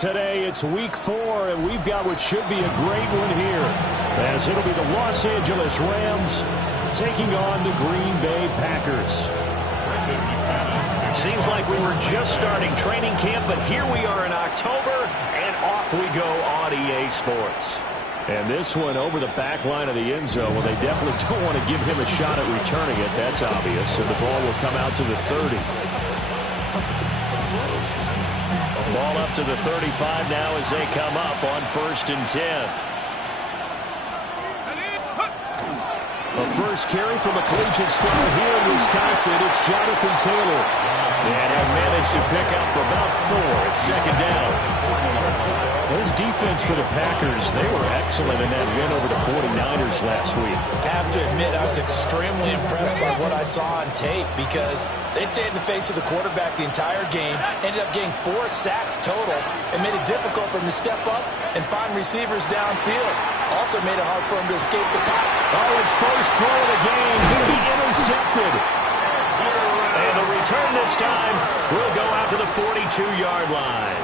Today, it's week 4, and we've got what should be a great one here, as it'll be the Los Angeles Rams taking on the Green Bay Packers. Seems like we were just starting training camp, but here we are in October, and off we go on EA Sports. And this one over the back line of the end zone. Well, they definitely don't want to give him a shot at returning it. That's obvious. So the ball will come out to the 30. Ball up to the 35 now as they come up on 1st and 10. A first carry from a collegiate star here in Wisconsin. It's Jonathan Taylor. And he'll manage to pick up about 4. It's 2nd down. This defense for the Packers, they were excellent in that win over the 49ers last week. I have to admit, I was extremely impressed by what I saw on tape because they stayed in the face of the quarterback the entire game, ended up getting 4 sacks total, and made it difficult for him to step up and find receivers downfield. Also made it hard for him to escape the pocket. Oh, his first throw of the game, going to be intercepted. And the return this time will go out to the 42-yard line.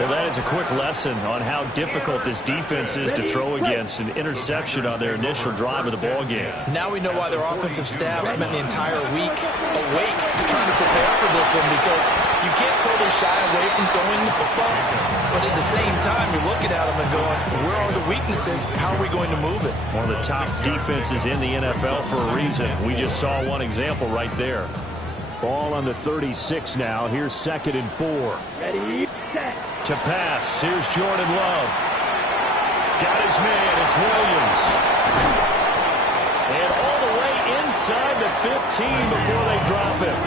Well, that is a quick lesson on how difficult this defense is to throw against. An interception on their initial drive of the ball game. Now we know why their offensive staff spent the entire week awake trying to prepare for this one, because you can't totally shy away from throwing the football, but at the same time you're looking at them and going, where are the weaknesses? How are we going to move it? One of the top defenses in the NFL for a reason. We just saw one example right there. Ball on the 36 now. Here's 2nd and 4. Ready, set. To pass. Here's Jordan Love. Got his man. It's Williams. And all the way inside the 15 before they drop him.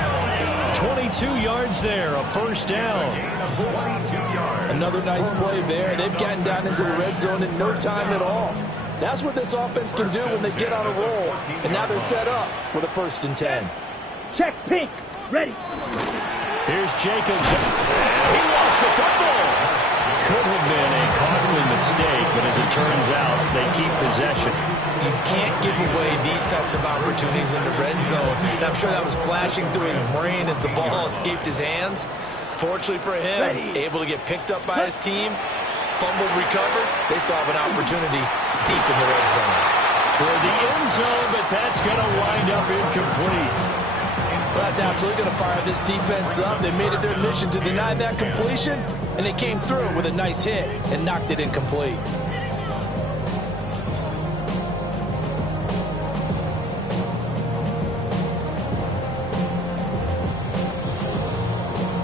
22 yards there. A first down. Another nice play there. They've gotten down into the red zone in no time at all. That's what this offense can do when they get on a roll. And now they're set up with a 1st and 10. Check pink. Ready. Here's Jacobs. He lost the football. Could have been a costly mistake, but as it turns out, they keep possession. You can't give away these types of opportunities in the red zone. And I'm sure that was flashing through his brain as the ball escaped his hands. Fortunately for him, able to get picked up by his team, fumbled, recovered. They still have an opportunity deep in the red zone. Toward the end zone, but that's going to wind up incomplete. Well, that's absolutely going to fire this defense up. They made it their mission to deny that completion, and they came through with a nice hit and knocked it incomplete.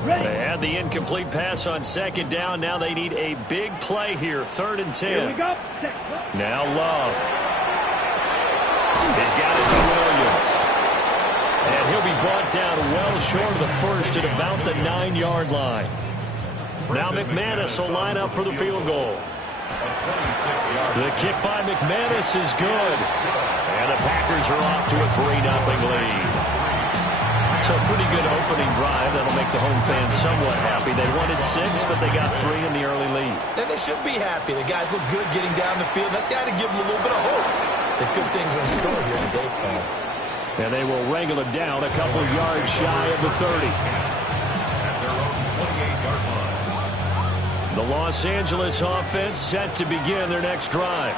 They had the incomplete pass on 2nd down. Now they need a big play here. 3rd and 10. Here we go. Now Love. He's got it to Williams. And he'll be brought down well short of the first at about the 9-yard line. Now McManus will line up for the field goal. The kick by McManus is good. And the Packers are off to a 3-0 lead. So a pretty good opening drive. That'll make the home fans somewhat happy. They wanted 6, but they got 3 in the early lead. And they should be happy. The guys look good getting down the field. That's got to give them a little bit of hope that good things are in store here today for them. And they will wrangle it down a couple yards shy of the 30. The Los Angeles offense set to begin their next drive.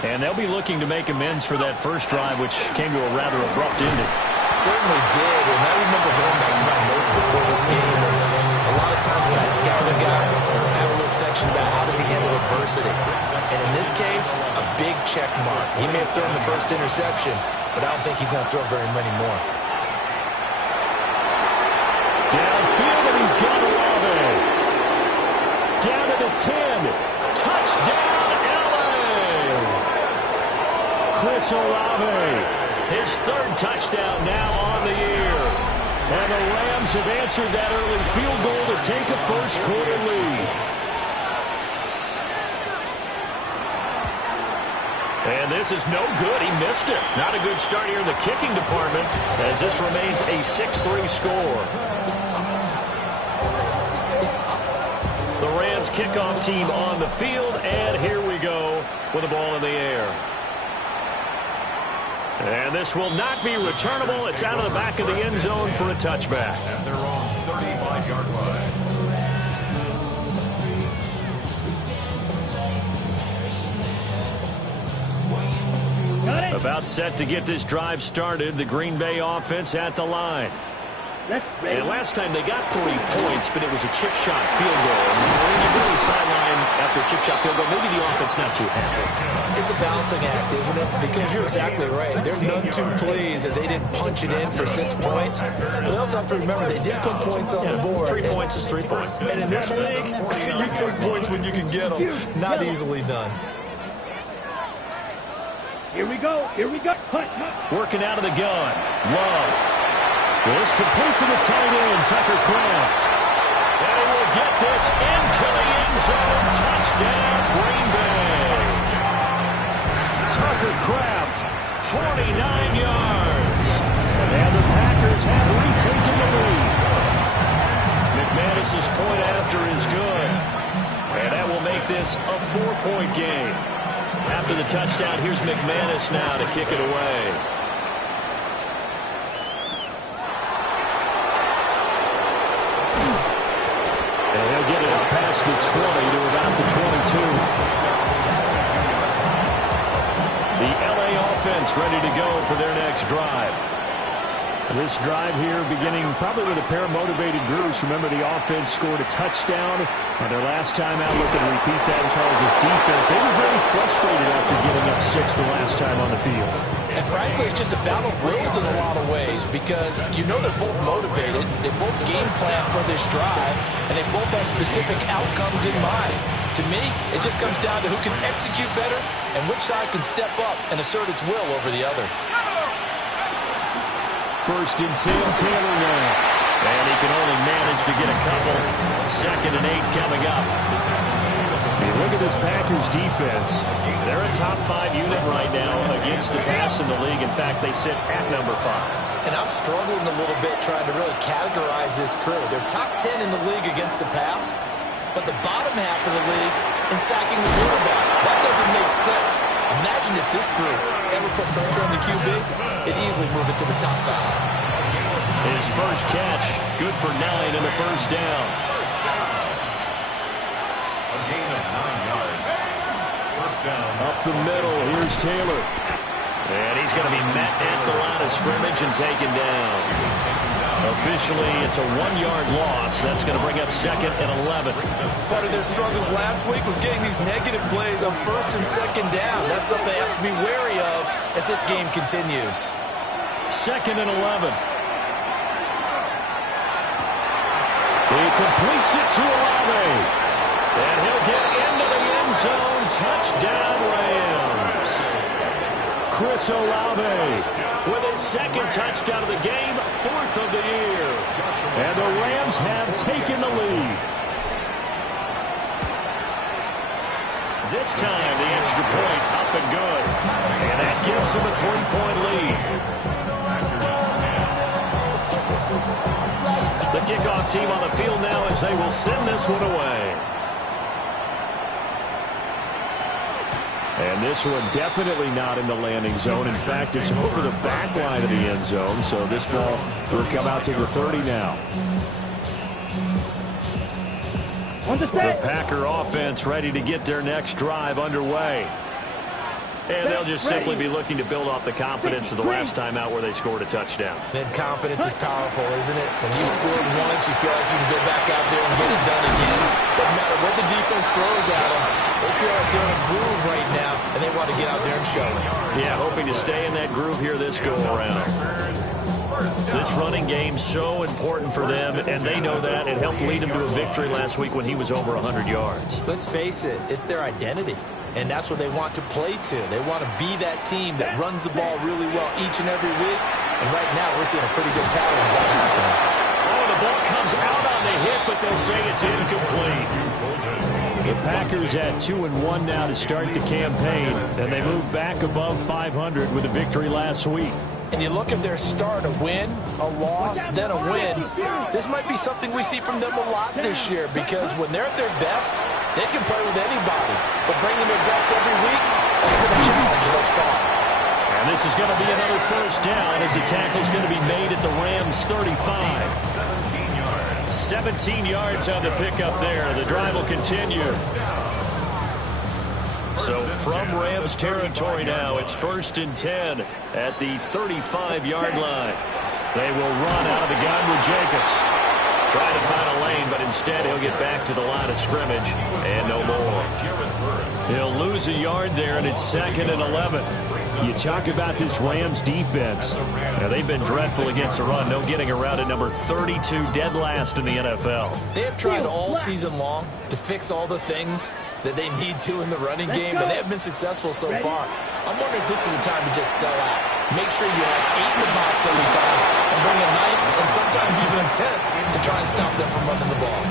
And they'll be looking to make amends for that first drive, which came to a rather abrupt ending. Certainly did, and I remember going back to my notes before this game, and a lot of times when I scout a guy, I have a little section about how does he handle adversity. And in this case, a big check mark. He may have thrown the first interception, but I don't think he's going to throw very many more. Downfield, and he's got Olave. Down to the 10. Touchdown, L.A. Chris Olave. His 3rd touchdown now on the year. And the Rams have answered that early field goal to take a first-quarter lead. And this is no good. He missed it. Not a good start here in the kicking department, as this remains a 6-3 score. The Rams kickoff team on the field, and here we go with the ball in the air. And this will not be returnable. It's out of the back of the end zone for a touchback. At their own 35-yard line. About set to get this drive started. The Green Bay offense at the line. And last time they got 3 points, but it was a chip shot field goal. And when you go to the sideline after a chip shot field goal, maybe the offense not too happy. It's a balancing act, isn't it? Because you're exactly right. They're none too pleased that they didn't punch it in for 6 points. But they also have to remember they did put points on the board. 3 points is 3 points. And in this league, you take points when you can get them. Not easily done. Here we go. Here we go. Hunt. Working out of the gun. Love. This complete to the tight end, Tucker Kraft. And he will get this into the end zone. Touchdown, Green Bay. Tucker Kraft, 49 yards. And the Packers have retaken the lead. McManus's point after is good. And that will make this a 4-point game. After the touchdown, here's McManus now to kick it away. And he'll get it up past the 20 to about the 22. The LA offense ready to go for their next drive. This drive here beginning probably with a pair of motivated groups. Remember, the offense scored a touchdown on their last time out. Look at repeat that in Charles' defense. They were very frustrated after giving up 6 the last time on the field. And frankly, it's just a battle of wills in a lot of ways because you know they're both motivated. They both game plan for this drive, and they both have specific outcomes in mind. To me, it just comes down to who can execute better and which side can step up and assert its will over the other. First and 10, Taylor now. And he can only manage to get a couple. 2nd and 8 coming up. You look at this Packers defense. They're a top 5 unit right now against the pass in the league. In fact, they sit at number 5. And I'm struggling a little bit trying to really categorize this crew. They're top 10 in the league against the pass, but the bottom half of the league in sacking the quarterback. That doesn't make sense. Imagine if this group ever put pressure on the QB, it'd easily move it to the top 5. His first catch, good for 9 and a first down. A gain of 9 yards. First down. Up the middle, here's Taylor. And he's going to be met at the line of scrimmage and taken down. Officially, it's a 1-yard loss. That's going to bring up 2nd and 11. Part of their struggles last week was getting these negative plays on 1st and 2nd down. That's something they have to be wary of as this game continues. 2nd and 11. He completes it to Olave. And he'll get into the end zone. Touchdown, Rams. Chris Olave with his 2nd touchdown of the game, 4th of the year. And the Rams have taken the lead. This time, the extra point up and good. And that gives them a 3-point lead. The kickoff team on the field now as they will send this one away. And this one definitely not in the landing zone. In fact, it's over the back line of the end zone. So this ball will come out to the 30 now. The Packer offense ready to get their next drive underway. And they'll just simply be looking to build off the confidence of the last time out where they scored a touchdown. Then confidence is powerful, isn't it? When you scored once, you feel like you can go back out there and get it done again. Doesn't matter what the defense throws at them. They feel like they're in a groove right now, and they want to get out there and show it. Yeah, hoping to stay in that groove here this go-around. This running game so important for them, and they know that. It helped lead them to a victory last week when he was over 100 yards. Let's face it, it's their identity. And that's what they want to play to. They want to be that team that runs the ball really well each and every week. And right now, we're seeing a pretty good pattern of that happening. Oh, the ball comes out on the hit, but they'll say it's incomplete. The Packers at 2-1 now to start the campaign. And they move back above 500 with a victory last week. And you look at their start, a win, a loss, then a win. This might be something we see from them a lot this year because when they're at their best, they can play with anybody. But bringing their best every week, that's been a challenge thus far. And this is going to be another first down as the tackle's going to be made at the Rams' 35. 17 yards on the pickup there. The drive will continue. So from Rams territory now, it's 1st and 10 at the 35-yard line. They will run out of the gun with Jacobs. Trying to find a lane, but instead he'll get back to the line of scrimmage and no more. He'll lose a yard there, and it's 2nd and 11. You talk about this Rams defense. Now, they've been dreadful against the run. No getting around at number 32, dead last in the NFL. They have tried all season long to fix all the things that they need to in the running game, and they have been successful so far. I'm wondering if this is a time to just sell out. Make sure you have 8 in the box every time and bring a 9th and sometimes even a 10th to try and stop them from running the ball.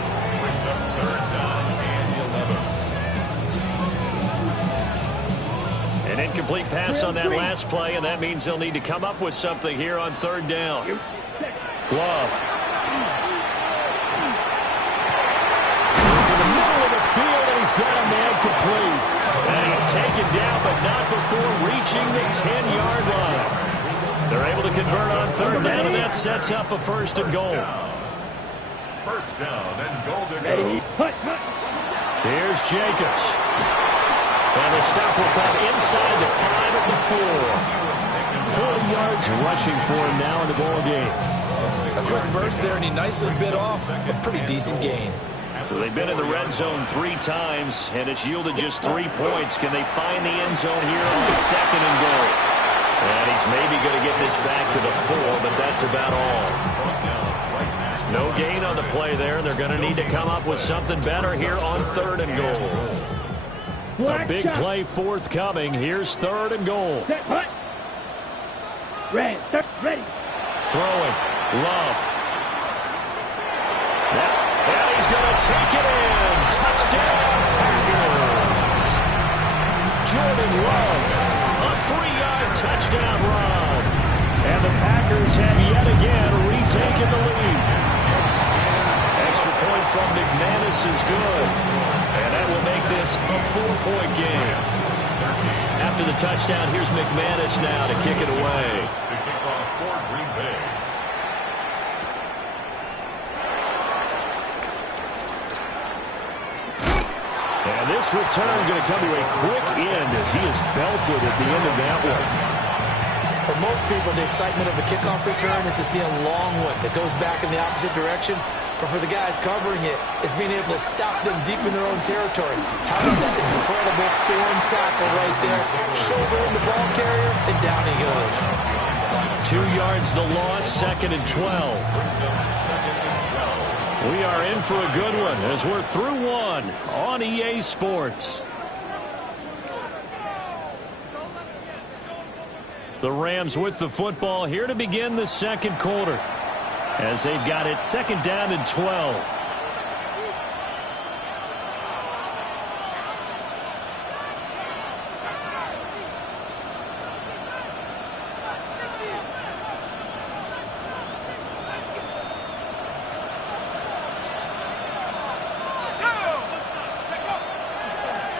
An incomplete pass on that last play, and that means they'll need to come up with something here on 3rd down. Love. In the middle of the field, and he's got a man complete. And he's taken down, but not before reaching the 10-yard line. They're able to convert on 3rd down, and that sets up a 1st and goal. 1st down and goal to go. Here's Jacobs. And the stop will come inside the 5 at the 4. 40 yards rushing for him now in the ball game. A quick burst there, and he nicely bit off a pretty decent gain. So they've been in the red zone 3 times, and it's yielded just 3 points. Can they find the end zone here on the 2nd and goal? And he's maybe going to get this back to the 4, but that's about all. No gain on the play there. They're going to need to come up with something better here on 3rd and goal. A big play forthcoming. Here's 3rd and goal. Ready. Throwing. Love. And he's going to take it in. Touchdown, Packers. Jordan Love. A 3-yard touchdown run. And the Packers have yet again retaken the lead. Extra point from McManus is good. And that will make this a 4-point game. After the touchdown, here's McManus now to kick it away. To kick off for Green Bay. And this return going to come to a quick end as he is belted at the end of that one. For most people, the excitement of the kickoff return is to see a long one that goes back in the opposite direction. But for the guys covering it, it's being able to stop them deep in their own territory. How about that incredible form tackle right there? Shoulder in the ball carrier, and down he goes. 2 yards the loss, 2nd and 12. We are in for a good one as we're through one on EA Sports. The Rams with the football here to begin the 2nd quarter as they've got it 2nd down and 12.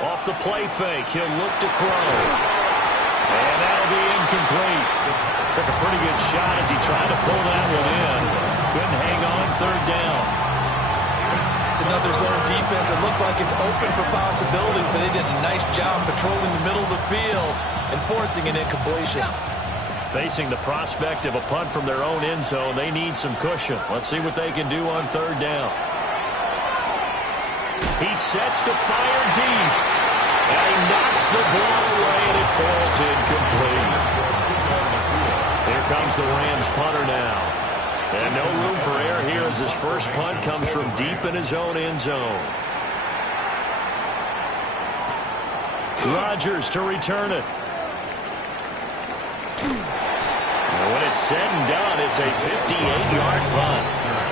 Off the play fake, he'll look to throw. And that'll be incomplete. Took a pretty good shot as he tried to pull that one in. Couldn't hang on 3rd down. It's another zone defense. It looks like it's open for possibilities, but they did a nice job patrolling the middle of the field and forcing an incompletion. Facing the prospect of a punt from their own end zone, they need some cushion. Let's see what they can do on 3rd down. He sets to fire deep. And he knocks the ball away, and it falls incomplete. Here comes the Rams punter now. And no room for error here as his first punt comes from deep in his own end zone. Rodgers to return it. And when it's said and done, it's a 58-yard punt.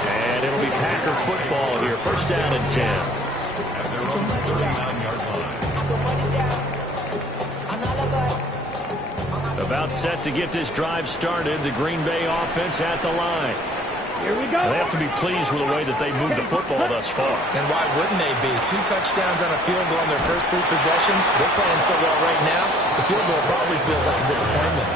And it'll be Packer football here. 1st down and 10. At their own 39-yard line. About set to get this drive started. The Green Bay offense at the line. Here we go. They have to be pleased with the way that they moved the football thus far. And why wouldn't they be? 2 touchdowns on a field goal on their first 3 possessions. They're playing so well right now, the field goal probably feels like a disappointment.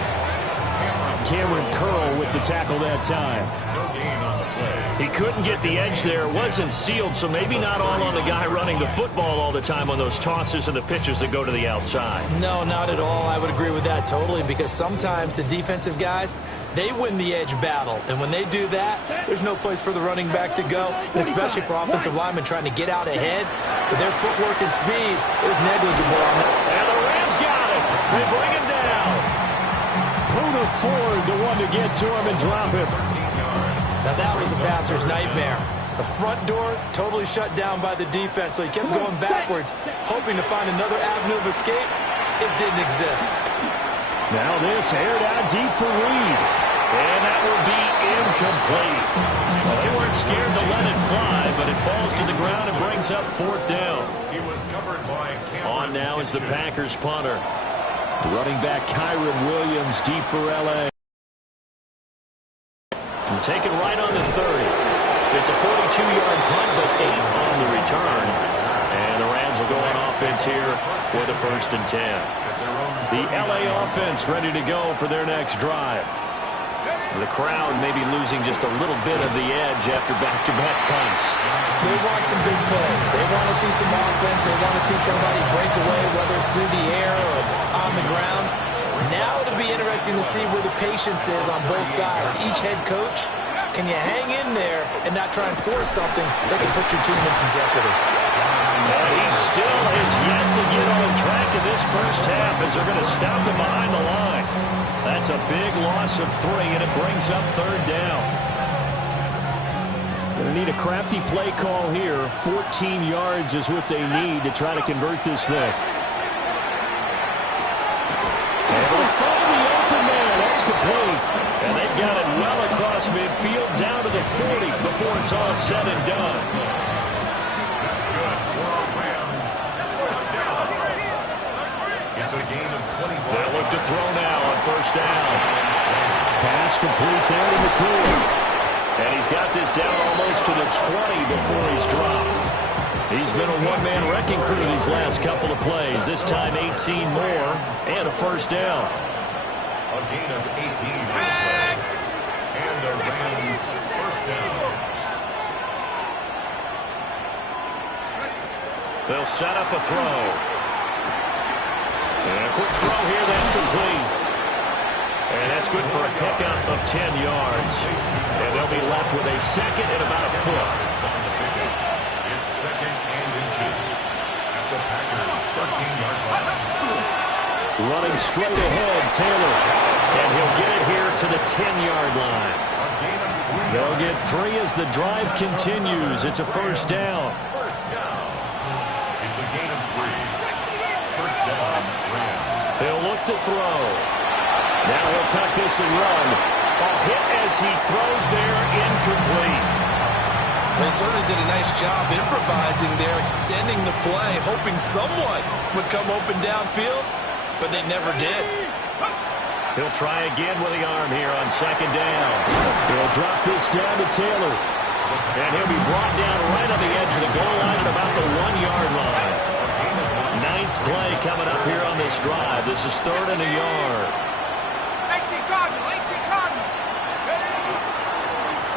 Cameron Curl with the tackle that time. No gain on the play. He couldn't get the edge there. It wasn't sealed, so maybe not all on the guy running the football all the time on those tosses and the pitches that go to the outside. No, not at all. I would agree with that totally, because sometimes the defensive guys, they win the edge battle. And when they do that, there's no place for the running back to go, and especially for offensive linemen trying to get out ahead. With their footwork and speed, it was negligible on that. And the Rams got it. They bring him down. Poona Ford, the one to get to him and drop him. Now that was a passer's nightmare. The front door totally shut down by the defense, so he kept going backwards, hoping to find another avenue of escape. It didn't exist. Now this aired out deep for Reed. And that will be incomplete. Well, they weren't scared to let it fly, but it falls to the ground and brings up 4th down. He was covered by On now is the Packers punter. Running back Kyron Williams deep for L.A. And taken right on the 30. It's a 42-yard punt, but 8 on the return. And the Rams will go on offense here for the 1st and 10. The L.A. offense ready to go for their next drive. The crowd may be losing just a little bit of the edge after back-to-back punts. They want some big plays. They want to see some offense. They want to see somebody break away, whether it's through the air or on the ground. Now it'll be interesting to see where the patience is on both sides. Each head coach, can you hang in there and not try and force something that can put your team in some jeopardy? And he still is yet to get on track in this first half as they're going to stop him behind the line. That's a big loss of 3, and it brings up 3rd down. Going to need a crafty play call here. 14 yards is what they need to try to convert this thing. And they'll find the open man. That's complete. And they've got it well across midfield down to the 40 before it's all said and done. That's good for our Rams. 1st down. It's a gain of 25. They'll look to throw now on 1st down. Pass complete there to McCoy. And he's got this down almost to the 20 before he's dropped. He's been a one-man wrecking crew these last couple of plays. This time 18 more and a 1st down. A gain of 18 for the play. And the Rams 1st down. They'll set up a throw. And a quick throw here, that's complete. And that's good for a pickup of 10 yards. And they'll be left with a 2nd and about a foot. It's 2nd and inches at the Packers' 13-yard line. Running straight ahead, Taylor. And he'll get it here to the 10-yard line. They'll get 3 as the drive continues. It's a 1st down. 1st down. It's a gain of 3. 1st down, Rams. He'll look to throw. Now he'll tuck this and run. A hit as he throws there, incomplete. They certainly did a nice job improvising there, extending the play, hoping someone would come open downfield, but they never did. He'll try again with the arm here on 2nd down. He'll drop this down to Taylor. And he'll be brought down right on the edge of the goal line at about the 1-yard line. 9th play coming up here on this drive. This is 3rd and a yard.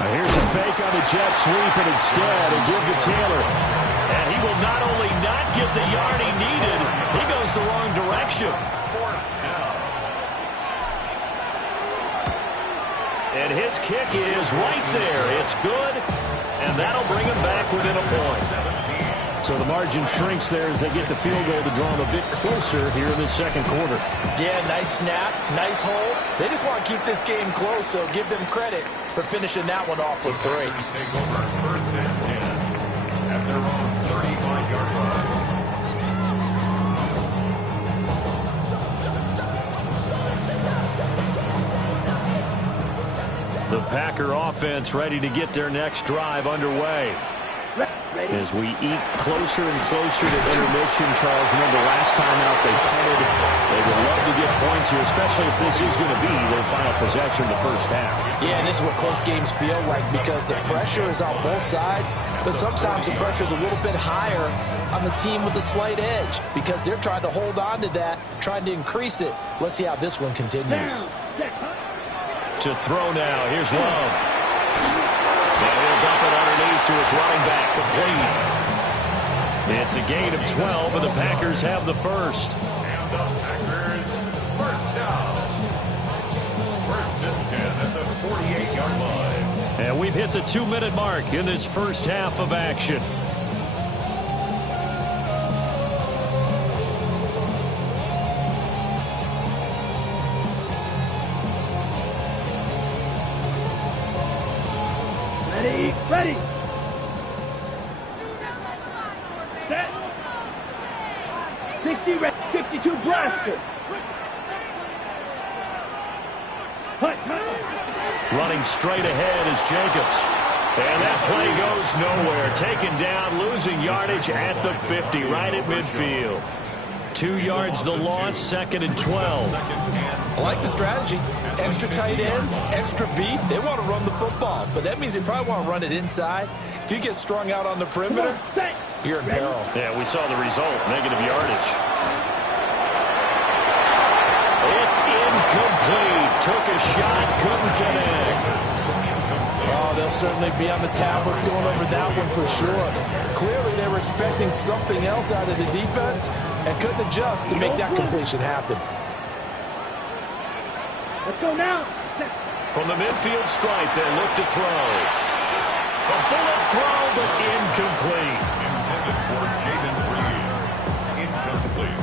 Here's a fake on the jet sweep, and instead a give to Taylor. And he will not only not get the yard he needed, he goes the wrong direction. And his kick is right there. It's good, and that'll bring him back within a point. So the margin shrinks there as they get the field goal to draw them a bit closer here in the 2nd quarter. Yeah, nice snap, nice hold. They just want to keep this game close, so give them credit for finishing that one off with 3. Take over 1st and 10 at their own 35-yard line. The Packer offense ready to get their next drive underway. As we eat closer and closer to intermission, Charles, remember last time out they punted. They would love to get points here, especially if this is going to be their final possession of the first half. Yeah, and this is what close games feel like because the pressure is on both sides, but sometimes the pressure is a little bit higher on the team with the slight edge because they're trying to hold on to that, trying to increase it. Let's see how this one continues. To throw now. Here's Love. And he'll dump it underneath to his running back, complete. It's a gain of 12, and the Packers have the first. And the Packers, first down. First and 10 at the 48-yard line. And we've hit the 2-minute mark in this first half of action. Ready. Set. 60 ready. 52 blaster. Hut. Running straight ahead is Jacobs. And that play goes nowhere. Taken down, losing yardage at the 50, right at midfield. 2 yards the loss, 2nd and 12. I like the strategy. Extra tight ends, extra beef. They want to run the football, but that means they probably want to run it inside. If you get strung out on the perimeter, you're in peril. Yeah, we saw the result, negative yardage. It's incomplete. Took a shot, couldn't connect. Oh, they'll certainly be on the tablets going over that one for sure. Clearly, they were expecting something else out of the defense and couldn't adjust to make that completion happen. Let's go now. From the midfield stripe, they look to throw. A bullet throw, but incomplete. Intended for Jaden Reed. Incomplete.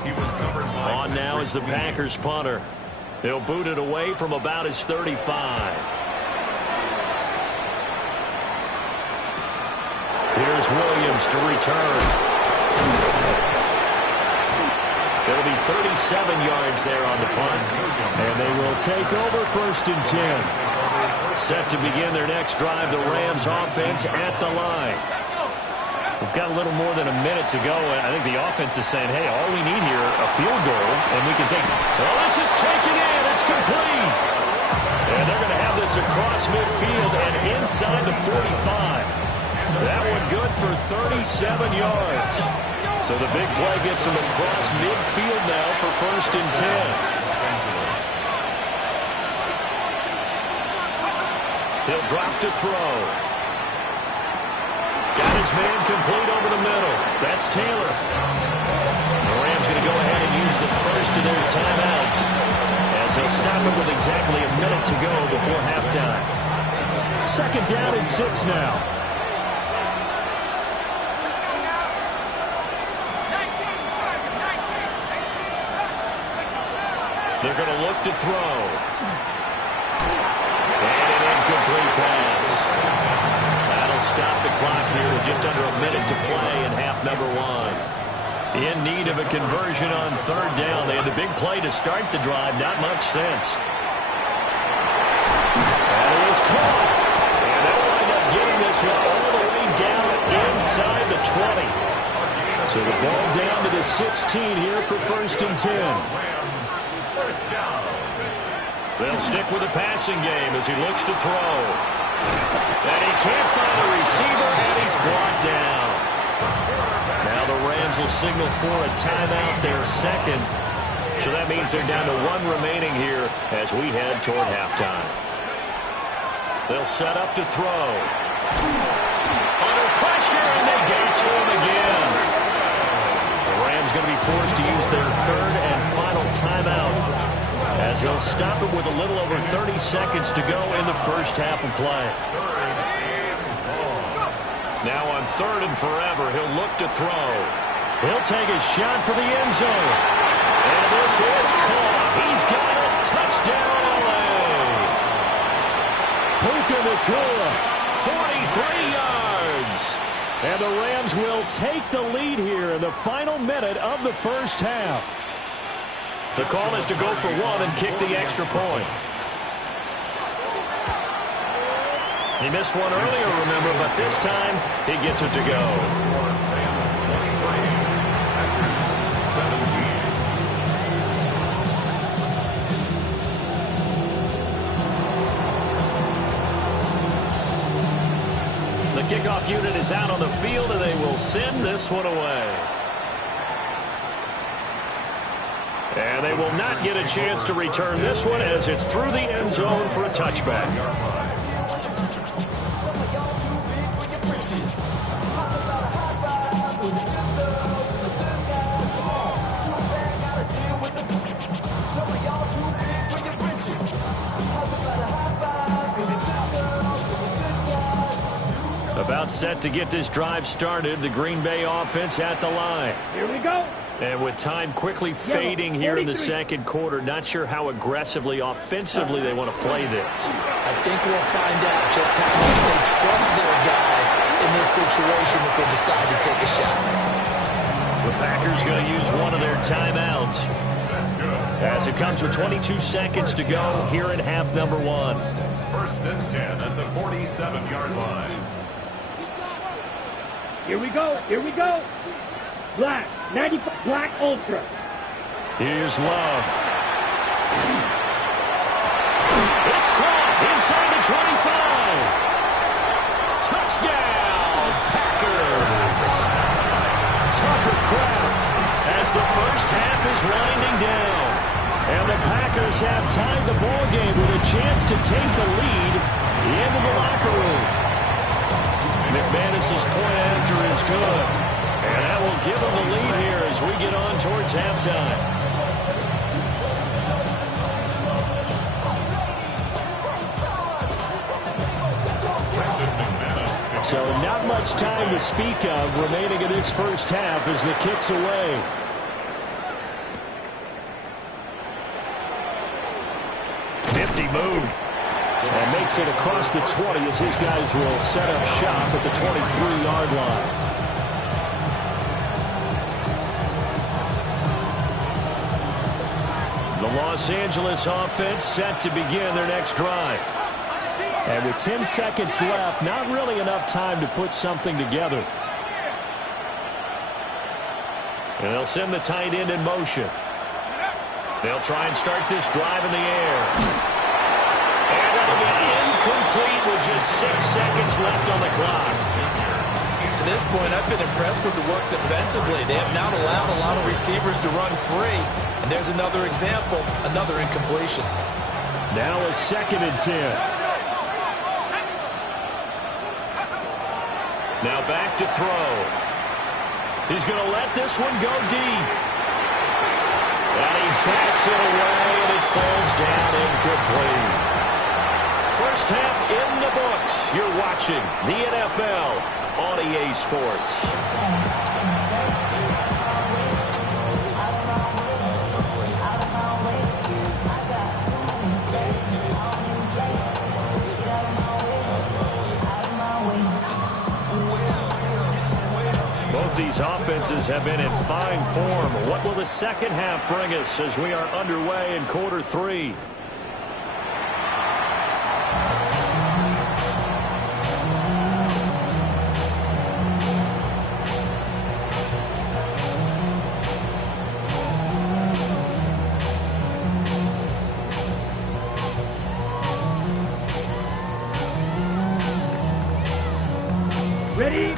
He was covered by... On now is the Packers punter. They'll boot it away from about his 35. Here's Williams to return. It'll be 37 yards there on the punt. And they will take over 1st and 10. Set to begin their next drive, the Rams offense at the line. We've got a little more than a minute to go. I think the offense is saying, hey, all we need here, a field goal, and we can take... Well, this is taken in. It's complete. And they're going to have this across midfield and inside the 45. That one good for 37 yards. So the big play gets him across midfield now for 1st and 10. He'll drop to throw. Got his man complete over the middle. That's Taylor. The Rams going to go ahead and use the first of their timeouts as they'll stop it with exactly a minute to go before halftime. 2nd down and 6 now. They're going to look to throw. And an incomplete pass. That'll stop the clock here with just under a minute to play in half number 1. In need of a conversion on 3rd down. They had the big play to start the drive. Not much sense. That is caught. And they'll wind up getting this one all the way down inside the 20. So the ball down to the 16 here for 1st and 10. They'll stick with the passing game as he looks to throw. And he can't find a receiver, and he's brought down. Now the Rams will signal for a timeout, their 2nd. So that means they're down to 1 remaining here as we head toward halftime. They'll set up to throw. Under pressure, and they get to him again. The Rams going to be forced to use their 3rd and final timeout as they'll stop it with a little over 30 seconds to go in the first half of play. Now on 3rd and forever, he'll look to throw. He'll take a shot for the end zone. And this is caught. He's got a touchdown LA. Puka Nacua, 43 yards. And the Rams will take the lead here in the final minute of the first half. The call is to go for 1 and kick the extra point. He missed one earlier, remember, but this time he gets it to go. The kickoff unit is out on the field, and they will send this one away. And they will not get a chance to return this one as it's through the end zone for a touchback. about set to get this drive started. The Green Bay offense at the line. Here we go. And with time quickly fading here in the second quarter, not sure how aggressively, offensively they want to play this. I think we'll find out just how much they trust their guys in this situation if they decide to take a shot. The Packers going to use one of their timeouts. That's good. As it comes with 22 seconds to go here in half number one. 1st and 10 at the 47-yard line. Here we go. Here we go. Black. 95. Black Ultra. Here's Love. It's caught inside the 25. Touchdown, Packers. Tucker Kraft as the first half is winding down. And the Packers have tied the ball game with a chance to take the lead into the locker room. McManus's point after is good. And that will give them the lead here as we get on towards halftime. So not much time to speak of remaining in this first half as the kick's away. Nifty move. And makes it across the 20 as his guys will set up shop at the 23-yard line. The Los Angeles offense set to begin their next drive. And with 10 seconds left, not really enough time to put something together. And they'll send the tight end in motion. They'll try and start this drive in the air. And it'll be incomplete with just 6 seconds left on the clock. To this point, I've been impressed with the work defensively. They have not allowed a lot of receivers to run free. And there's another example, another incompletion. Now a 2nd and 10. Now back to throw. He's going to let this one go deep. And he backs it away, and it falls down incomplete. First half in the books. You're watching the NFL on EA Sports. Both these offenses have been in fine form. What will the second half bring us as we are underway in quarter 3?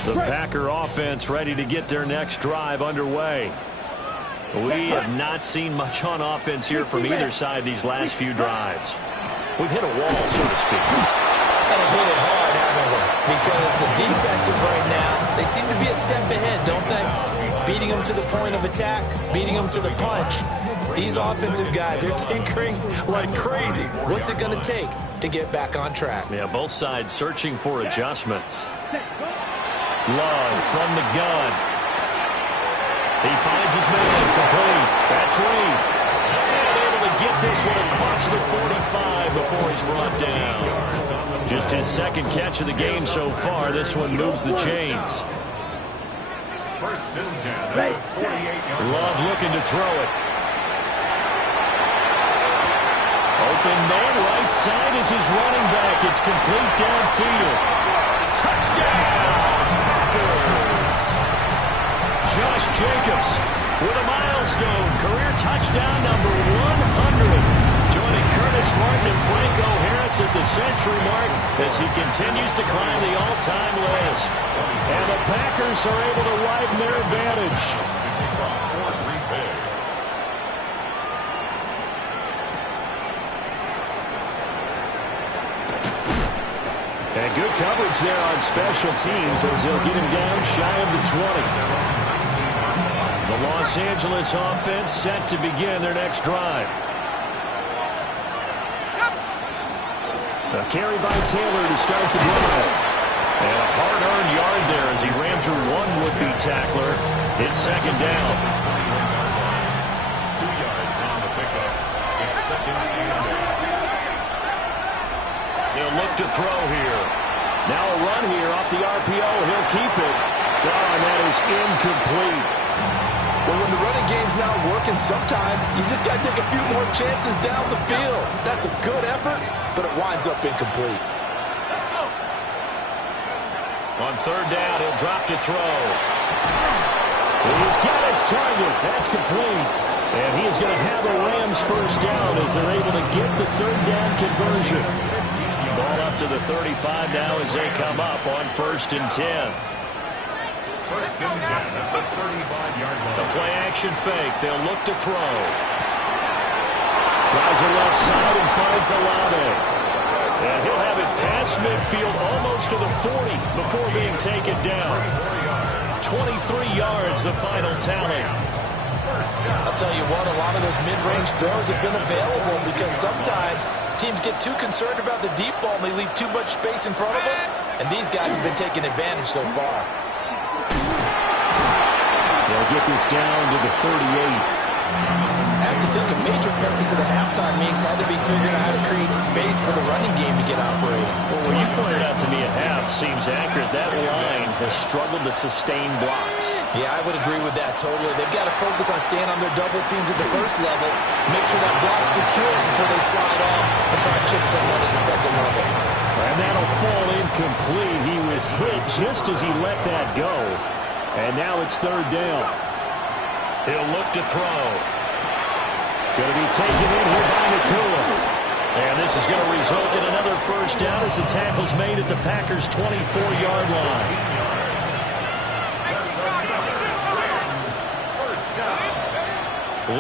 The Packer offense ready to get their next drive underway. We have not seen much on offense here from either side these last few drives. We've hit a wall, so to speak. And have hit it hard, haven't we? Because the defenses right now, they seem to be a step ahead, don't they? Beating them to the point of attack, beating them to the punch. These offensive guys are tinkering like crazy. What's it going to take to get back on track? Yeah, both sides searching for adjustments. Love from the gun. He finds his man complete. That's Reed. And able to get this one across the 45 before he's brought down. Just his second catch of the game so far. This one moves the chains. 1st and 10 at the 48-yard line. Love looking to throw it. Open man right side is his running back. It's complete downfield. Touchdown! Josh Jacobs with a milestone career touchdown number 100. Joining Curtis Martin and Franco Harris at the century mark as he continues to climb the all-time list. And the Packers are able to widen their advantage. And good coverage there on special teams as they'll get him down shy of the 20. The Los Angeles offense set to begin their next drive. A carry by Taylor to start the drive. And a hard-earned yard there as he ran through one would-be tackler. It's second down. 2 yards on the pickup. It's second and 8. He'll look to throw here. Now a run here off the RPO. He'll keep it. Oh, and that is incomplete. Well, when the running game's not working, sometimes you just got to take a few more chances down the field. That's a good effort, but it winds up incomplete. On third down, he'll drop to throw. He's got his target. That's complete. And he is going to have the Rams first down as they're able to get the third down conversion. Ball up to the 35 now as they come up on 1st and 10. 1st and 10 at the 35-yard line. The play action fake. They'll look to throw. Tries it left side and finds Olave. And he'll have it past midfield almost to the 40 before being taken down. 23 yards, the final tally. I'll tell you what, a lot of those mid-range throws have been available because sometimes teams get too concerned about the deep ball and they leave too much space in front of them. And these guys have been taking advantage so far. They'll get this down to the 38. I have to think a major focus of the halftime meetings had to be figuring out how to create space for the running game to get operating. Well, what you pointed out to me at half seems accurate. That line has struggled to sustain blocks. Yeah, I would agree with that totally. They've got to focus on staying on their double teams at the first level, make sure that block's secure before they slide off and try to chip someone at the second level. And that'll fall incomplete. He was hit just as he let that go. And now it's third down. He'll look to throw. Going to be taken in here by Nakua. And this is going to result in another first down as the tackle's made at the Packers' 24-yard line.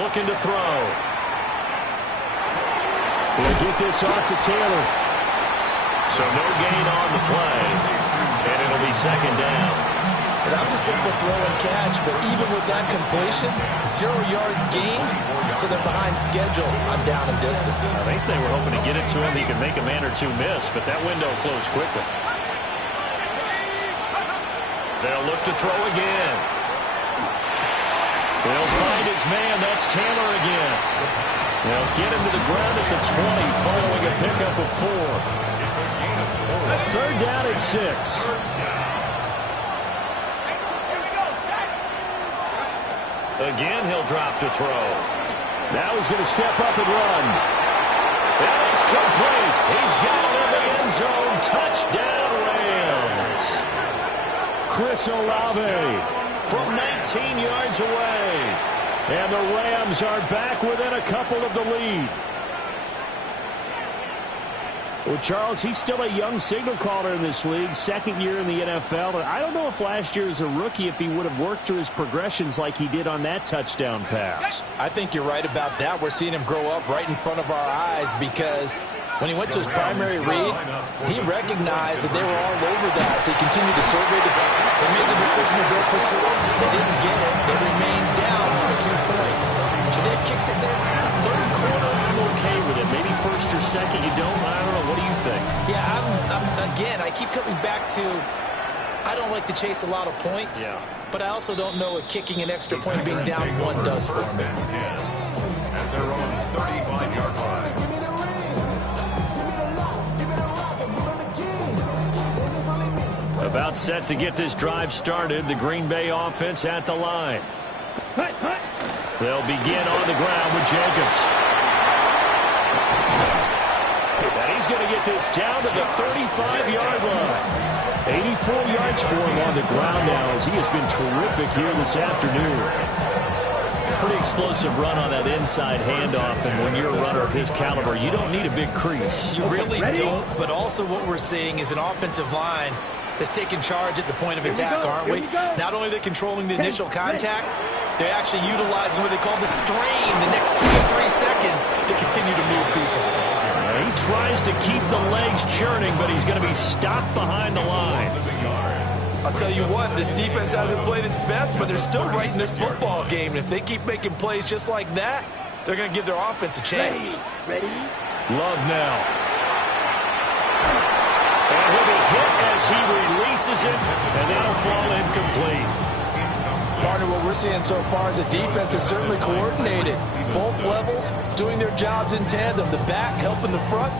Looking to throw. We'll get this off to Taylor. So no gain on the play. And it'll be second down. That was a simple throw and catch, but even with that completion, 0 yards gained, so they're behind schedule on down and distance. I think they were hoping to get it to him. He could make a man or two miss, but that window closed quickly. They'll look to throw again. They'll find his man. That's Taylor again. They'll get him to the ground at the 20 following a pickup of 4. Third down at 6. Again, he'll drop to throw. Now he's going to step up and run. And it's complete. He's got it in the end zone. Touchdown, Rams. Chris Olave from 19 yards away. And the Rams are back within a couple of the lead. Well, Charles, he's still a young signal caller in this league, second year in the NFL. And I don't know if last year as a rookie, if he would have worked through his progressions like he did on that touchdown pass. I think you're right about that. We're seeing him grow up right in front of our eyes because when he went to his primary read, he recognized that they were all over that. So he continued to survey the ball. They made the decision to go for 2. They didn't get it. They remained down by 2 points. Should they have kicked it there? Third quarter, I'm okay with it. Maybe first or second, you don't. I don't know. What do you think? Yeah, again, I keep coming back to I don't like to chase a lot of points, but I also don't know what kicking an extra point being down 1 does for me. At their own 35-yard line. About set to get this drive started. The Green Bay offense at the line. They'll begin on the ground with Jacobs. And he's going to get this down to the 35-yard line. 84 yards for him on the ground now as he has been terrific here this afternoon. Pretty explosive run on that inside handoff, and when you're a runner of his caliber, you don't need a big crease. You really don't, but also what we're seeing is an offensive line that's taking charge at the point of attack, aren't we? Not only are they controlling the initial contact, they're actually utilizing what they call the strain the next 2 to 3 seconds to continue to move people. He tries to keep the legs churning, but he's going to be stopped behind the line. I'll tell you what, this defense hasn't played its best, but they're still right in this football game. And if they keep making plays just like that, they're going to give their offense a chance. Ready? Love now. And he'll be hit and as he releases it, and that'll fall incomplete. Partner, what we're seeing so far is the defense is certainly coordinated. Both levels doing their jobs in tandem. The back helping the front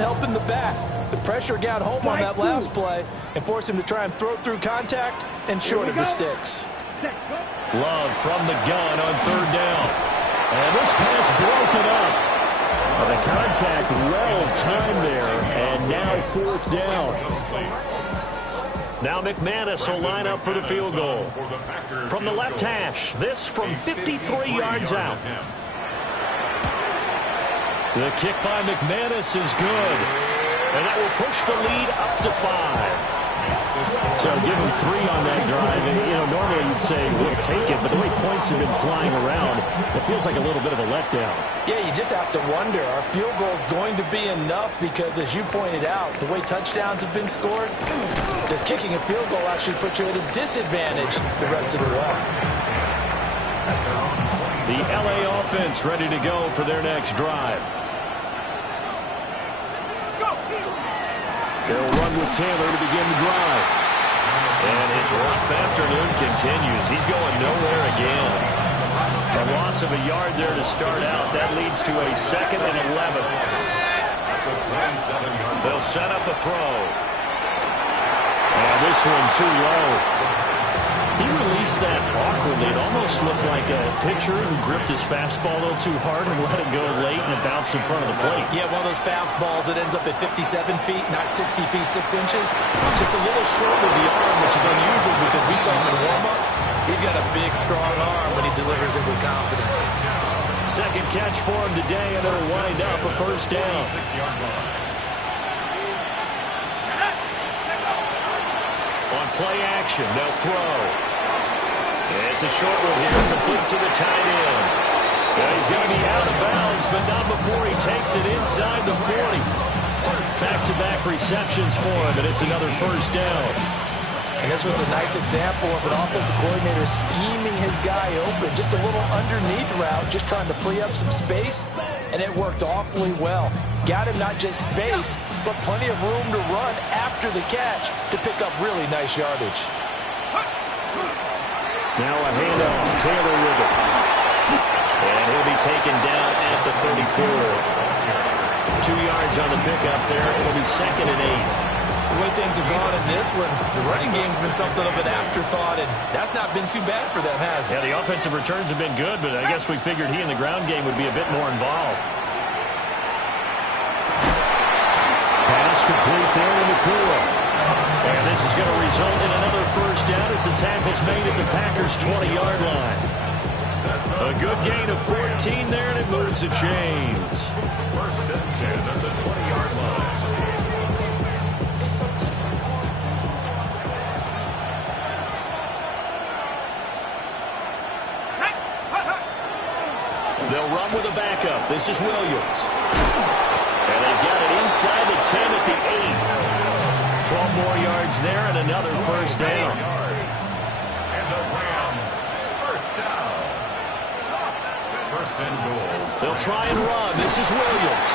helping the back. The pressure got home on that last play and forced him to try and throw through contact and short of the sticks. Love from the gun on third down. And this pass broken up. The contact well timed there, and now fourth down. Now McManus will line up for the field goal. From the left hash, this from 53 yards out. The kick by McManus is good, and that will push the lead up to 5. So give him 3 on that drive, and normally you'd say we'll take it, but the way points have been flying around, it feels like a little bit of a letdown. Yeah, you just have to wonder, are field goals going to be enough? Because as you pointed out, the way touchdowns have been scored, does kicking a field goal actually put you at a disadvantage the rest of the way? The LA offense ready to go for their next drive. They'll run with Taylor to begin the drive. And his rough afternoon continues. He's going nowhere again. A loss of a yard there to start out. That leads to a 2nd and 11. They'll set up a throw. And this one too low. He released that awkwardly. It almost looked like a pitcher who gripped his fastball a little too hard and let it go late, and it bounced in front of the plate. Yeah, one of those fastballs that ends up at 57 feet, not 60 feet, 6 inches. Just a little short with the arm, which is unusual because we saw him in warm-ups. He's got a big, strong arm when he delivers it with confidence. Second catch for him today, and it'll wind up a first down. On play action, they'll throw. It's a short one here, complete to the tight end. He's going to be out of bounds, but not before he takes it inside the 40. Back-to-back receptions for him, and it's another first down. And this was a nice example of an offensive coordinator scheming his guy open. Just a little underneath route, just trying to free up some space, and it worked awfully well. Got him not just space, but plenty of room to run after the catch to pick up really nice yardage. Now a handoff, Taylor with it. And he'll be taken down at the 34. 2 yards on the pickup there. It'll be 2nd and 8. The way things have gone in this one, the running game's been something of an afterthought, and that's not been too bad for them, has it? Yeah, the offensive returns have been good, but I guess we figured he in the ground game would be a bit more involved. Pass complete there to Nakua. And this is going to result in another first down as the tackle's made at the Packers' 20-yard line. A good gain of 14 there, and it moves the chains. First and 10 at the 20-yard line. They'll run with a backup. This is Williams. And they've got it inside the 10 at the 8. 12 more yards there and another first down. And the Rams, first down. First and goal. They'll try and run. This is Williams.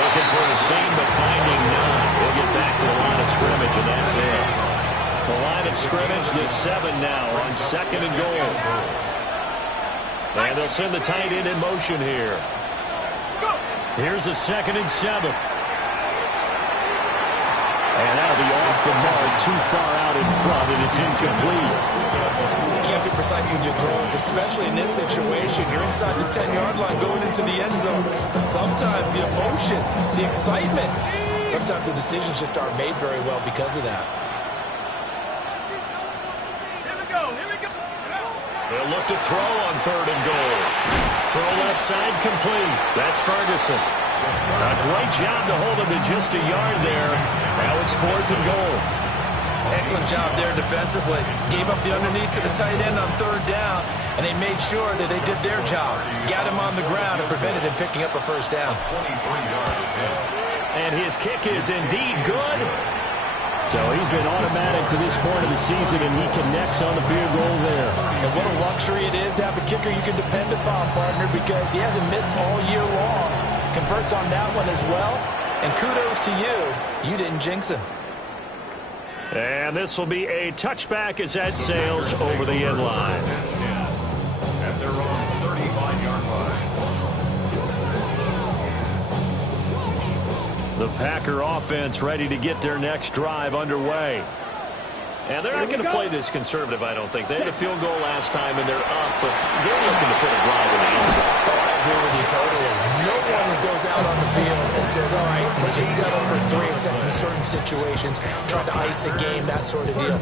Looking for a seam, but finding none. He'll get back to the line of scrimmage, and that's it. The line of scrimmage, the 7 now on 2nd and goal. And they'll send the tight end in motion here. Here's a 2nd and 7. And that'll be off the mark, too far out in front, and it's incomplete. You can't be precise with your throws, especially in this situation. You're inside the 10-yard line going into the end zone. But sometimes the emotion, the excitement, sometimes the decisions just aren't made very well because of that. They'll look to throw on 3rd and goal. Throw left side complete. That's Ferguson. A great job to hold him to just a yard there. Now it's 4th and goal. Excellent job there defensively. Gave up the underneath to the tight end on 3rd down, and they made sure that they did their job. Got him on the ground and prevented him picking up a first down. 23-yard attempt. And his kick is indeed good. So he's been automatic to this point of the season, and he connects on the field goal there. And what a luxury it is to have a kicker you can depend upon, partner, because he hasn't missed all year long. Converts on that one as well. And kudos to you. You didn't jinx him. And this will be a touchback as that sails over the end line. At their own 35-yard line. The Packer offense ready to get their next drive underway. And they're not going to play this conservative, I don't think. They had a field goal last time, and they're up, but they're looking to put a drive in the end zone. Oh, I agree with you totally. No one goes out on the field and says, all right, let's just settle for 3, except in certain situations, trying to ice a game, that sort of deal.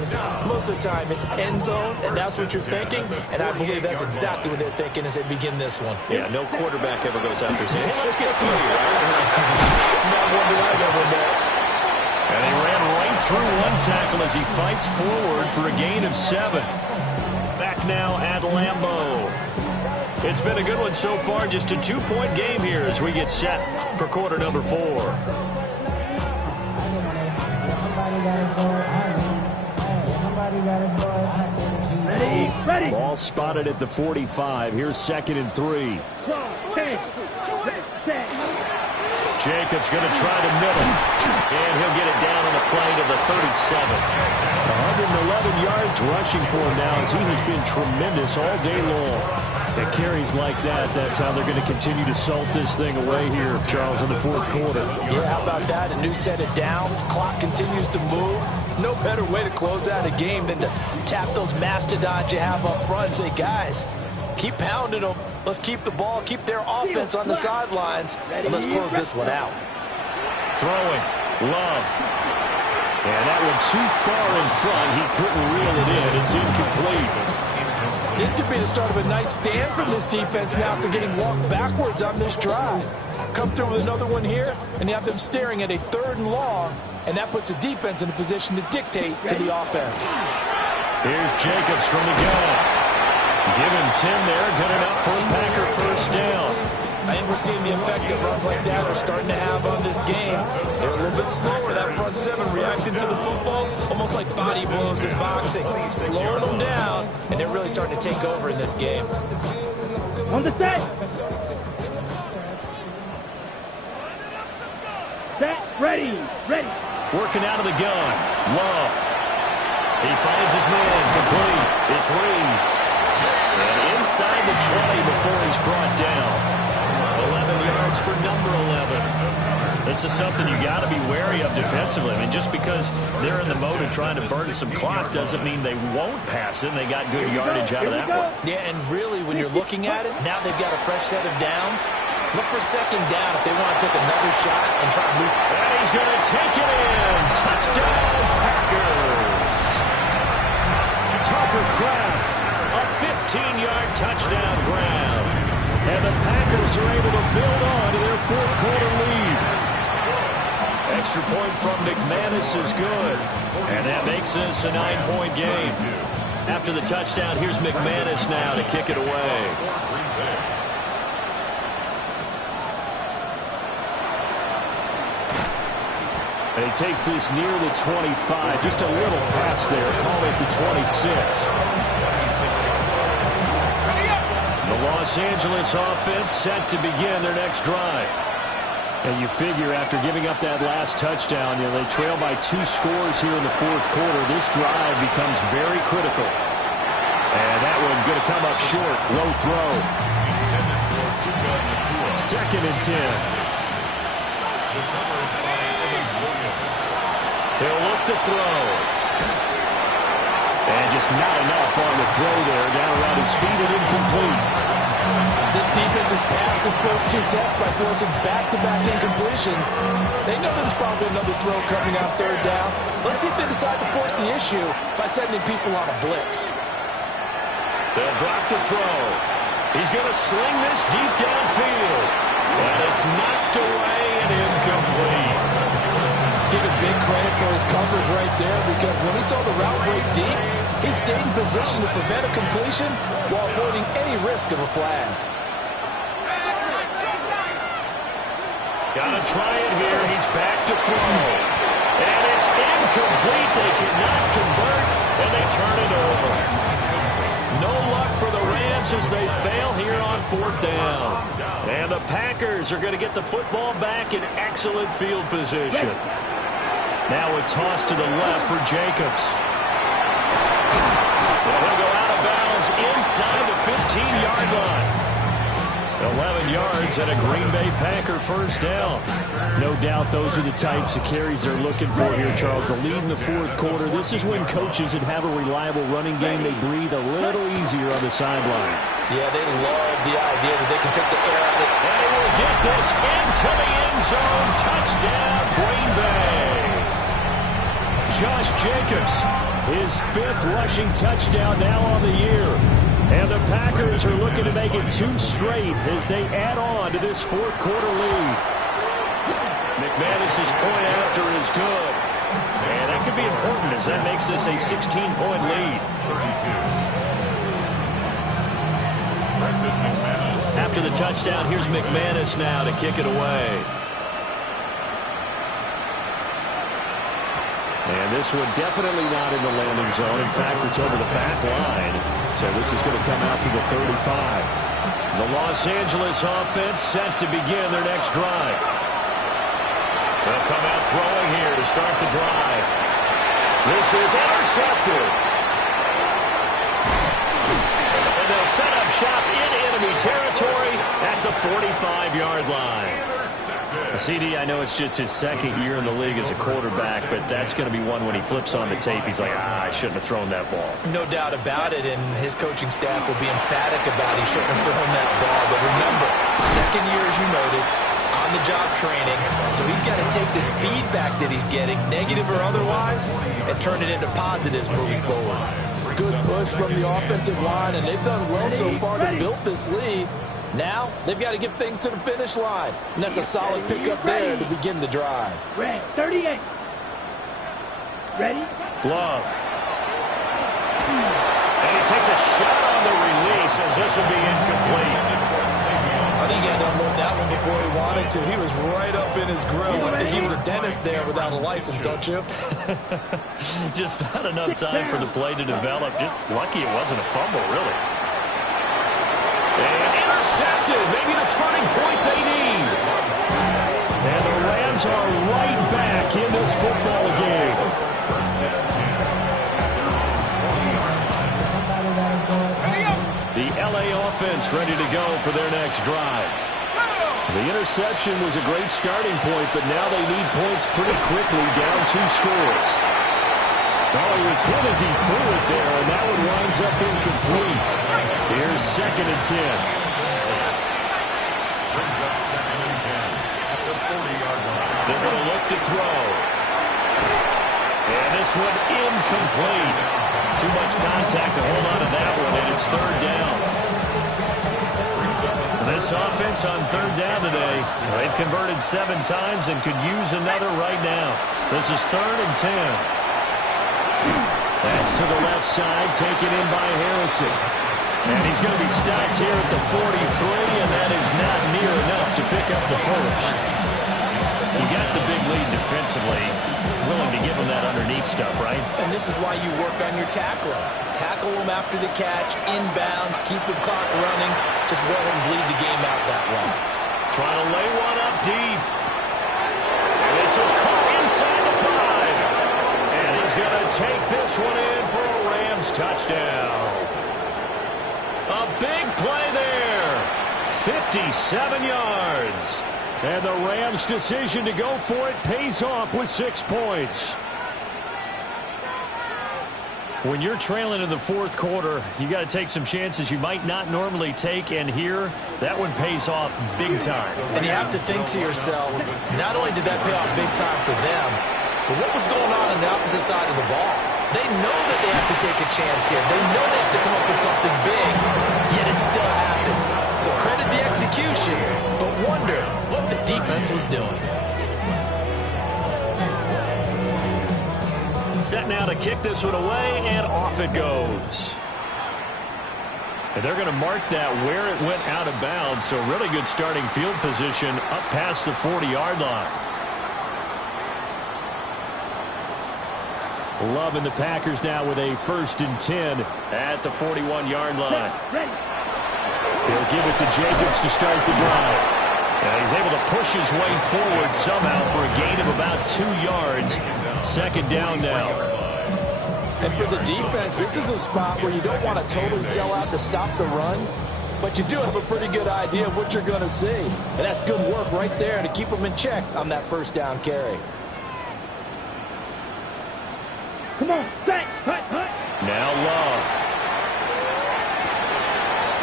Most of the time, it's end zone, and that's what you're thinking, and I believe that's exactly what they're thinking as they begin this one. Yeah, no quarterback ever goes out there saying, hey, let's get 3, right? Not one that I've ever met. And he ran right through one tackle as he fights forward for a gain of 7. Back now at Lambeau. It's been a good one so far. Just a 2-point game here as we get set for quarter number 4. Ready. Ball spotted at the 45. Here's 2nd and 3. Jacobs going to try to middle. And he'll get it down on the play to the 37. 111 yards rushing for him now as he has been tremendous all day long. At carries like that, that's how they're going to continue to salt this thing away here, Charles, in the 4th quarter. Yeah, how about that? A new set of downs. Clock continues to move. No better way to close out a game than to tap those mastodons you have up front and say, guys, keep pounding them. Let's keep the ball, keep their offense on the sidelines, and let's close this one out. Throwing. Love. And that one too far in front. He couldn't reel it in. It's incomplete. This could be the start of a nice stand from this defense now after getting walked backwards on this drive. Come through with another one here, and you have them staring at a 3rd and long, and that puts the defense in a position to dictate to the offense. Here's Jacobs from the gun. Give him 10 there. Good enough for a Packer first down. I think we're seeing the effect that runs like that are starting to have on this game. They're a little bit slower, that front 7, reacting to the football, almost like body blows in boxing, slowing them down, and they're really starting to take over in this game. On the set. Set. Ready. Working out of the gun. Love. He finds his man. Complete. It's Reed. And inside the 20 before he's brought down. 11 yards for number 11. This is something you got to be wary of defensively. I mean, just because they're in the mode of trying to burn some clock doesn't mean they won't pass it. And they got good yardage out of that one. Yeah, and really, when you're looking at it, now they've got a fresh set of downs. Look for 2nd down if they want to take another shot and try to lose. And he's going to take it in. Touchdown, Packers. Tucker Kraft, a 15-yard touchdown grab. And the Packers are able to build on to their 4th quarter lead. Extra point from McManus is good. And that makes this a 9-point game. After the touchdown, here's McManus now to kick it away. And he takes this near the 25. Just a little pass there. Call it the 26. The Los Angeles offense set to begin their next drive. And you figure after giving up that last touchdown, they trail by 2 scores here in the 4th quarter. This drive becomes very critical. And that one going to come up short. Low throw. 2nd and 10. He'll look to throw. And just not enough on the throw there. Down around his feet and incomplete. This defense has passed its first 2 tests by forcing back-to-back incompletions. They know there's probably another throw coming out 3rd down. Let's see if they decide to force the issue by sending people on a blitz. They'll drop the throw. He's going to sling this deep downfield. And it's knocked away and incomplete. Give it big credit for his coverage right there, because when he saw the route break deep, he stayed in position to prevent a completion while avoiding any risk of a flag. Gotta try it here. He's back to throw. And it's incomplete. They cannot convert, and they turn it over. No luck for the Rams as they fail here on 4th down. And the Packers are going to get the football back in excellent field position. Now a toss to the left for Jacobs. Well, he'll go out of bounds inside the 15-yard line. 11 yards and a Green Bay Packer first down. No doubt those are the types of carries they're looking for here, Charles. The lead in the fourth quarter. This is when coaches that have a reliable running game, they breathe a little easier on the sideline. Yeah, they love the idea that they can take the air out of it. And they will get this into the end zone. Touchdown, Green Bay. Josh Jacobs, his 5th rushing touchdown now on the year. And the Packers are looking to make it 2 straight as they add on to this fourth quarter lead. McManus's point after is good. And that could be important as that makes this a 16-point lead. 32. After the touchdown, here's McManus now to kick it away. And this one definitely not in the landing zone. In fact, it's over the back line. So this is going to come out to the 35. The Los Angeles offense set to begin their next drive. They'll come out throwing here to start the drive. This is intercepted. And they'll set up shop in enemy territory at the 45-yard line. CD, I know it's just his 2nd year in the league as a quarterback, but that's going to be one when he flips on the tape, he's like, I shouldn't have thrown that ball. No doubt about it, and his coaching staff will be emphatic about he shouldn't have thrown that ball. But remember, 2nd year, as you noted, on-the-job training, so he's got to take this feedback that he's getting, negative or otherwise, and turn it into positives moving forward. Good push from the offensive line, and they've done well so far to build this lead. Now, they've got to get things to the finish line. And that's a solid pickup there to begin the drive. Red, 38. Ready? Love. And he takes a shot on the release as this will be incomplete. I think he had to unload that one before he wanted to. He was right up in his grill. I think he was a dentist there without a license, don't you? Just not enough time for the play to develop. Just lucky it wasn't a fumble, really. And intercepted. Maybe the turning point they need. And the Rams are right back in this football game. The LA offense ready to go for their next drive. The interception was a great starting point, but now they need points pretty quickly, down 2 scores. Oh, he was hit as he threw it there, and that one winds up incomplete. Here's 2nd and 10. Brings up 2nd and 10 at the 40-yard line. They're going to look to throw. And this one incomplete. Too much contact to hold on to that one, and it's 3rd down. This offense on 3rd down today, they've converted 7 times and could use another right now. This is 3rd and 10. That's to the left side, taken in by Harrison. And he's going to be stopped here at the 43, and that is not near enough to pick up the first. You got the big lead defensively. Willing to give him that underneath stuff, right? And this is why you work on your tackling. Tackle them after the catch, inbounds, keep the clock running. Just let him bleed the game out that way. Trying to lay one up deep. And this is caught inside the 5. And he's going to take this one in for a Rams touchdown. A big play there. 57 yards. And the Rams' decision to go for it pays off with 6 points. When you're trailing in the 4th quarter, you got to take some chances you might not normally take, and here, that one pays off big time. And you have to think to yourself, not only did that pay off big time for them, but what was going on the opposite side of the ball? They know that they have to take a chance here. They know they have to come up with something big, yet it still happens. So credit the execution, but wonder what the defense was doing. Set now to kick this one away, and off it goes. And they're going to mark that where it went out of bounds, so really good starting field position up past the 40-yard line. Love and the Packers now with a 1st and 10 at the 41-yard line. They'll give it to Jacobs to start the drive. And he's able to push his way forward somehow for a gain of about 2 yards. Second down now. And for the defense, this is a spot where you don't want to totally sell out to stop the run, but you do have a pretty good idea of what you're going to see. And that's good work right there to keep them in check on that first down carry. Come on, set, hut. Now Love.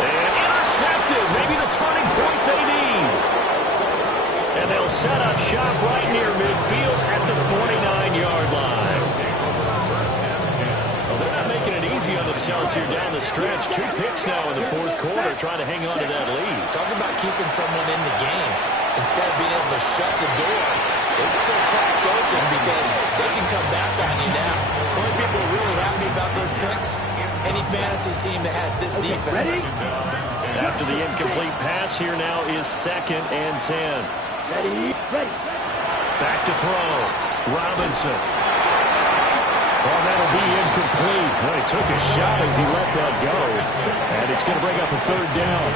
And intercepted. Maybe the turning point they need. And they'll set up shop right near midfield at the 49-yard line. Well, they're not making it easy on themselves here down the stretch. 2 picks now in the fourth quarter, trying to hang on to that lead. Talk about keeping someone in the game. Instead of being able to shut the door, it's still cracked open because they can come back on you now. The only people who are really happy about those picks, any fantasy team that has this defense. After the incomplete pass, here now is 2nd and 10. Ready. Back to throw. Robinson. Well, that'll be incomplete. Well, he took a shot as he let that go. And it's going to bring up a 3rd down.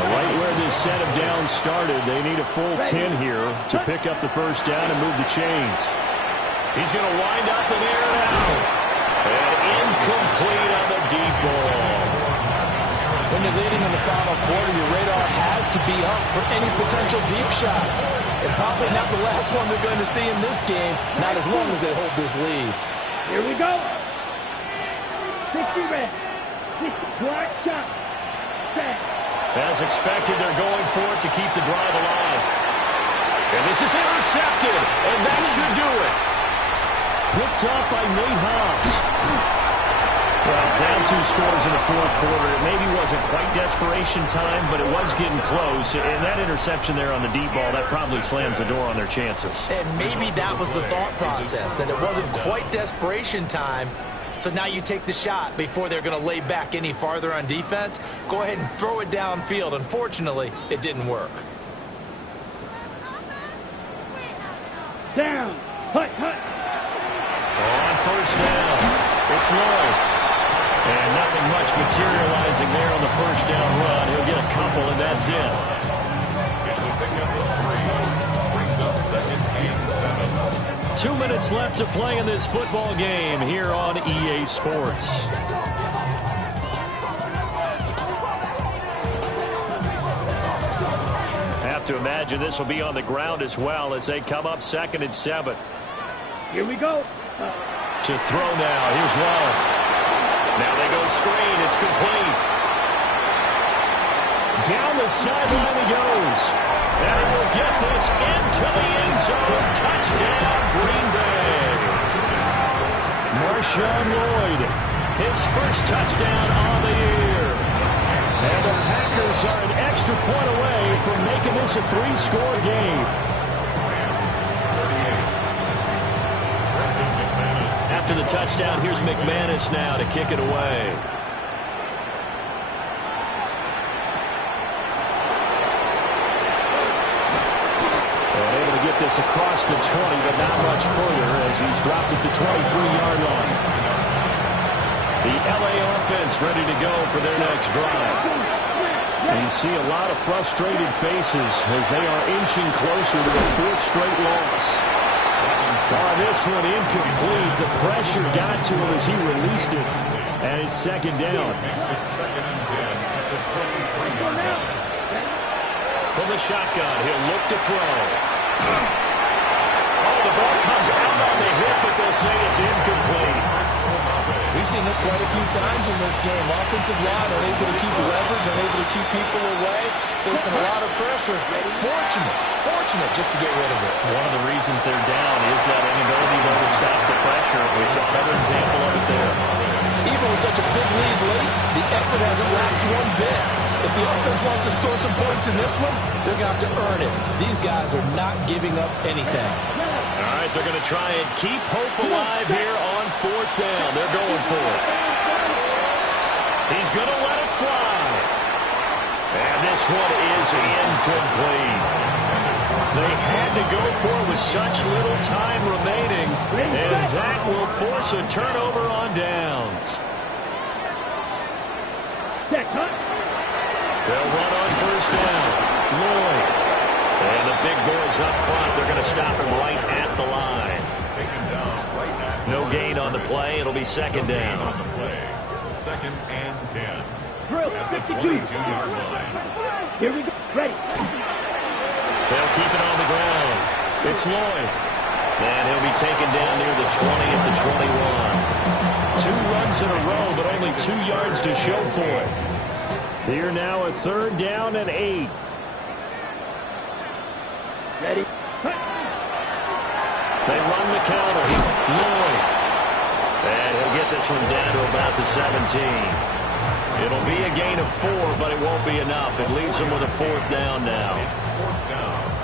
Right where this set of downs started, they need a full 10 here to pick up the first down and move the chains. He's going to wind up and air it out. And incomplete on the deep ball. When you're leading in the final quarter, your radar has to be up for any potential deep shots. And probably not the last one they're going to see in this game, not as long as they hold this lead. Here we go. 60 red. 60 black shot. Set. As expected, they're going for it to keep the drive alive. And this is intercepted, and that should do it. Picked up by Nate Hobbs. Well, down 2 scores in the fourth quarter. It maybe wasn't quite desperation time, but it was getting close. And that interception there on the deep ball, that probably slams the door on their chances. And maybe that was the thought process, that it wasn't quite desperation time. So now you take the shot before they're going to lay back any farther on defense. Go ahead and throw it downfield. Unfortunately, it didn't work. Down. Hut. On first down, it's Lloyd. And nothing much materializing there on the first down run. He'll get a couple, and that's it. It's a pickup of 3. Brings up 2nd and 7. 2 minutes left to play in this football game here on EA Sports. Have to imagine this will be on the ground as well as they come up 2nd and 7. Here we go. To throw now. Here's Love. Now they go screen. It's complete. Down the sideline he goes. And he will get this into the end zone. Touchdown, Green Bay. Marshawn Lloyd, his first touchdown on the year. And the Packers are an extra point away from making this a 3-score game. After the touchdown, here's McManus now to kick it away. Able to get this across the 20, but not much further as he's dropped it to 23-yard line. The LA offense ready to go for their next drive. And you see a lot of frustrated faces as they are inching closer to the 4th straight loss. Oh, this one incomplete. The pressure got to him as he released it. And it's 2nd down. From the shotgun, he'll look to throw. Oh, the ball comes out on the hip, but they'll say it's incomplete. We've seen this quite a few times in this game. Offensive line unable to keep leverage, unable to keep people away, facing a lot of pressure. Fortunate just to get rid of it. One of the reasons they're down is that inability to stop the pressure. There's another example of it there. Even with such a big lead late, the effort hasn't lapsed one bit. If the offense wants to score some points in this one, they're going to have to earn it. These guys are not giving up anything. All right, they're going to try and keep hope alive here on 4th down. They're going for it. He's going to let it fly. And this one is incomplete. They had to go for it with such little time remaining, and that will force a turnover on downs. They'll run on first down. Lloyd. And the big boys up front, they're going to stop him right at the line. taken down right at No gain on the play. It'll be second down. on the play. Second and 10. Drill, At the 52. 22-yard line. Here we go. Ready. They'll keep it on the ground. It's Lloyd. And he'll be taken down near the 20 at the 21. 2 runs in a row, but only 2 yards to show for it. Here now a third down and 8. Ready. They run the counter. Lloyd. And he'll get this one down to about the 17. It'll be a gain of 4, but it won't be enough. It leaves them with a 4th down now. It's 4th down.